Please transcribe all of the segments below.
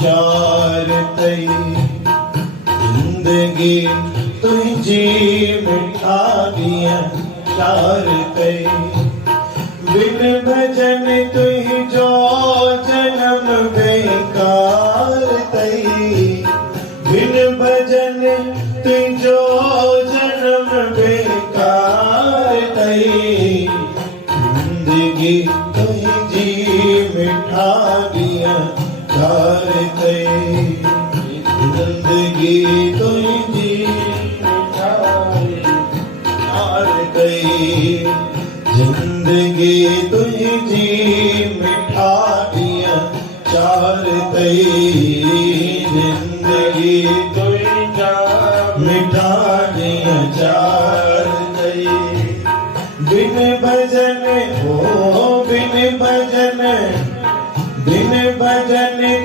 चार तई जिंदगी तुझी मिठा दिया चार तई बिन भजन तुझ जो जन्म बेकार तई बिन भजन तुझ जो जन्म बेकार तई जिंदगी तुझी मिठा दिया चार तई जिंदगी तुझी मिठा चार तई जिंदगी तुझी मिठा दिया चार तई जिंदगी तुझा मिठा दिया चार तई बिन भजन हो बिन भजन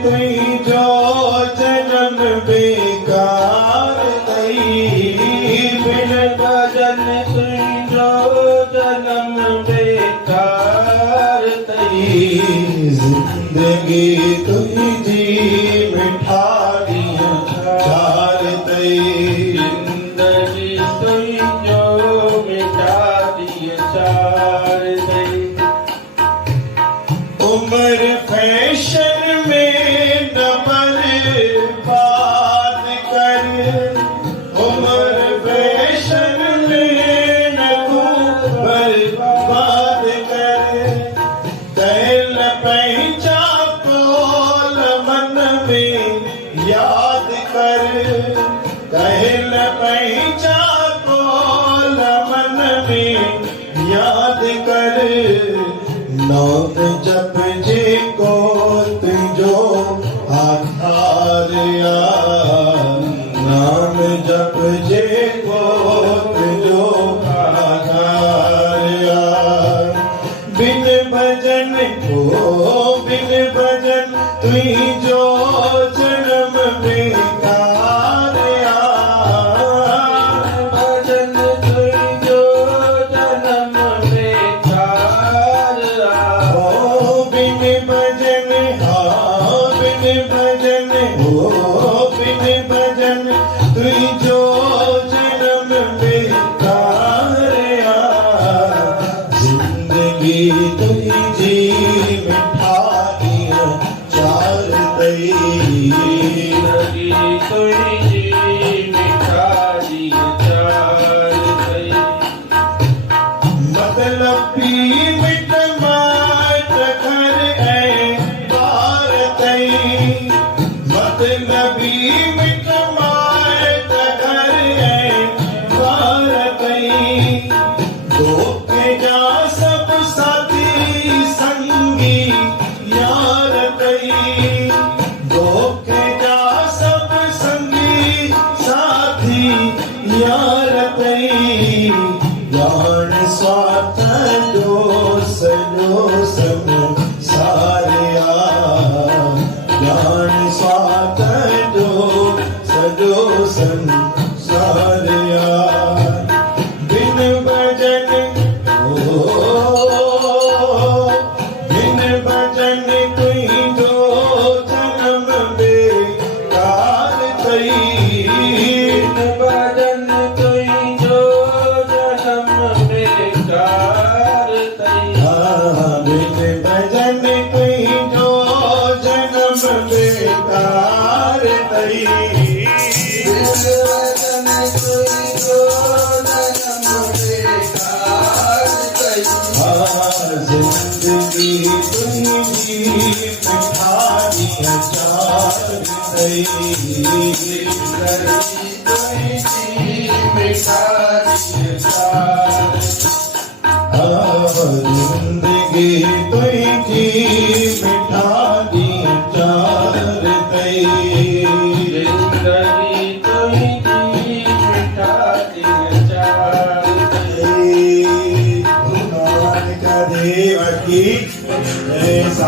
तुई जो जन्म बेकार तई बिन भजन तुई जो जन्म बेकार तई जिंदगी तुझी मिठा दिया चार तई जिंदगी तुई जो मिठा दिया चार तई उम्र फैशन में न बर्बाद कर उम्र फैशन में न बर्बाद कर तैल पहचा कोल मन में याद कर तैल पहचा कोल मन में याद कर नाम जप जे को तुझो आधार नाम जप जे को तुझो आधार बिन भजन को बिन भजन तुई जो जन्म बेकार भजन तुई जो जन्म बेकार बिन भजन बिन भजन बिन भजन तुई जो जन्म बेकार जिंदगी तुझी मिठा दिया चार तई जिंदगी तुझी मिठा दिया चार तई मतलब मिट माट घर है बार तई मतलबी मिट माट घर है बार तई धोखे जा सब साथी संगी यार तई धोखे जा सब संगी साथी यार तई जान स्वार्थ जो सब सारिया जान स्वार्थ जो सारिया बिन भजन बिन भजन तुई जो जन्म बेकार तई बिन भजन तुई जो जन्म बेकार तई बिन भजन तुई जो जन्म बेकार तई जिंदगी तुझी मिठा दिया चार तई